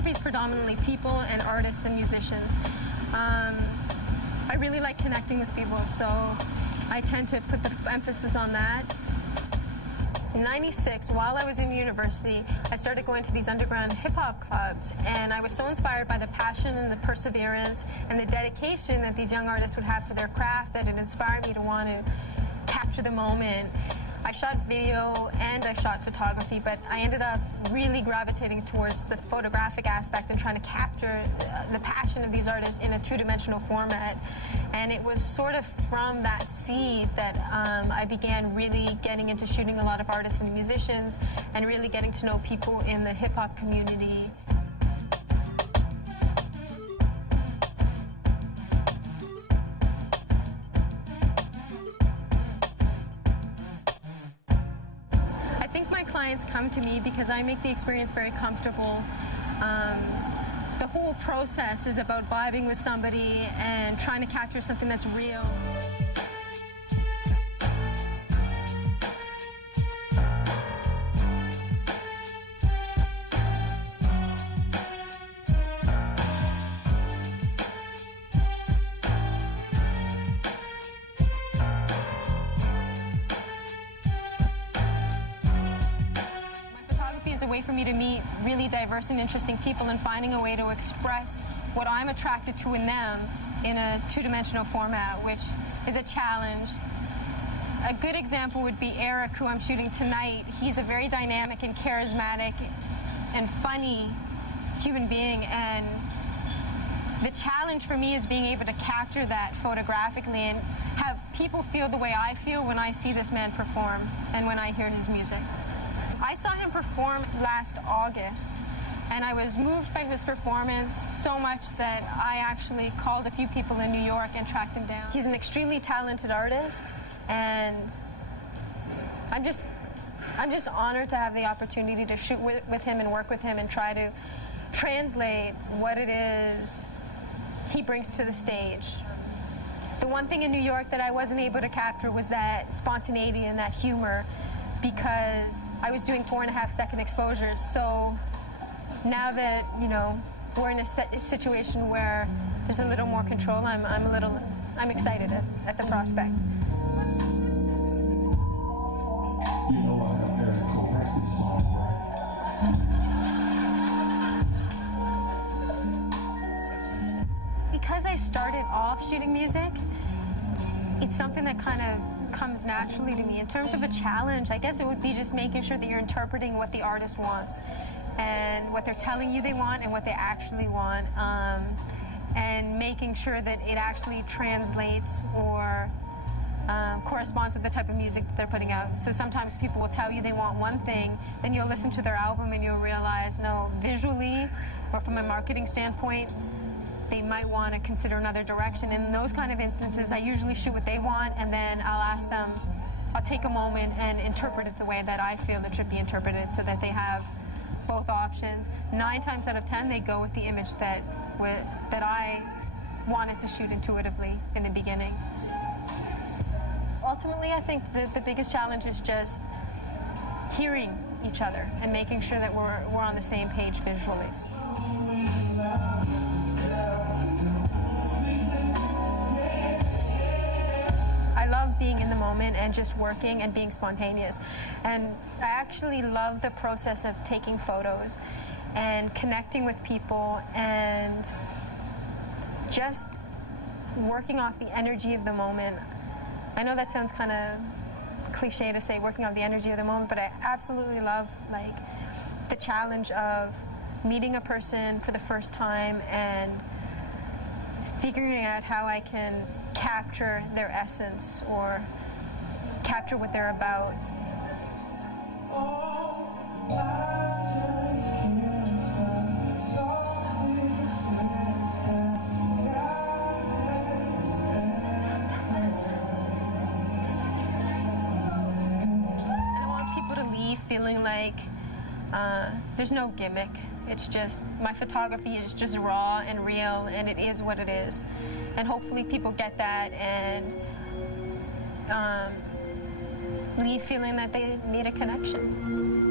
photography is predominantly people and artists and musicians. I really like connecting with people, so I tend to put the emphasis on that. In '96, while I was in university, I started going to these underground hip-hop clubs, and I was so inspired by the passion and the perseverance and the dedication that these young artists would have for their craft that it inspired me to want to capture the moment. I shot video and I shot photography, but I ended up really gravitating towards the photographic aspect and trying to capture the passion of these artists in a two-dimensional format. And it was sort of from that seed that I began really getting into shooting a lot of artists and musicians and really getting to know people in the hip-hop community. Clients come to me because I make the experience very comfortable. The whole process is about vibing with somebody and trying to capture something that's real. A way for me to meet really diverse and interesting people and finding a way to express what I'm attracted to in them in a two-dimensional format, which is a challenge. A good example would be Eric, who I'm shooting tonight. He's a very dynamic and charismatic and funny human being, and the challenge for me is being able to capture that photographically and have people feel the way I feel when I see this man perform and when I hear his music. I saw him perform last August, and I was moved by his performance so much that I actually called a few people in New York and tracked him down. He's an extremely talented artist, and I'm just honored to have the opportunity to shoot with him and work with him and try to translate what it is he brings to the stage. The one thing in New York that I wasn't able to capture was that spontaneity and that humor, because I was doing 4.5-second exposures. So now that, you know, we're in a situation where there's a little more control, I'm excited at the prospect. You know I got that correct this song, right? Because I started off shooting music, it's something that kind of comes naturally to me. In terms of a challenge, I guess it would be just making sure that you're interpreting what the artist wants and what they're telling you they want and what they actually want, and making sure that it actually translates or corresponds with the type of music that they're putting out. So sometimes people will tell you they want one thing, then you'll listen to their album and you'll realize, no, visually or from a marketing standpoint, they might want to consider another direction. In those kind of instances, I usually shoot what they want, and then I'll ask them, I'll take a moment and interpret it the way that I feel it should be interpreted so that they have both options. 9 times out of 10, they go with the image that I wanted to shoot intuitively in the beginning. Ultimately, I think the biggest challenge is just hearing each other and making sure that we're on the same page visually. I love being in the moment and just working and being spontaneous. And I actually love the process of taking photos and connecting with people and just working off the energy of the moment. I know that sounds kind of cliche to say working off the energy of the moment, but I absolutely love like the challenge of meeting a person for the first time and figuring out how I can capture their essence or capture what they're about. And I want people to leave feeling like there's no gimmick. It's just, my photography is just raw and real, and it is what it is. And hopefully people get that and leave feeling that they need a connection.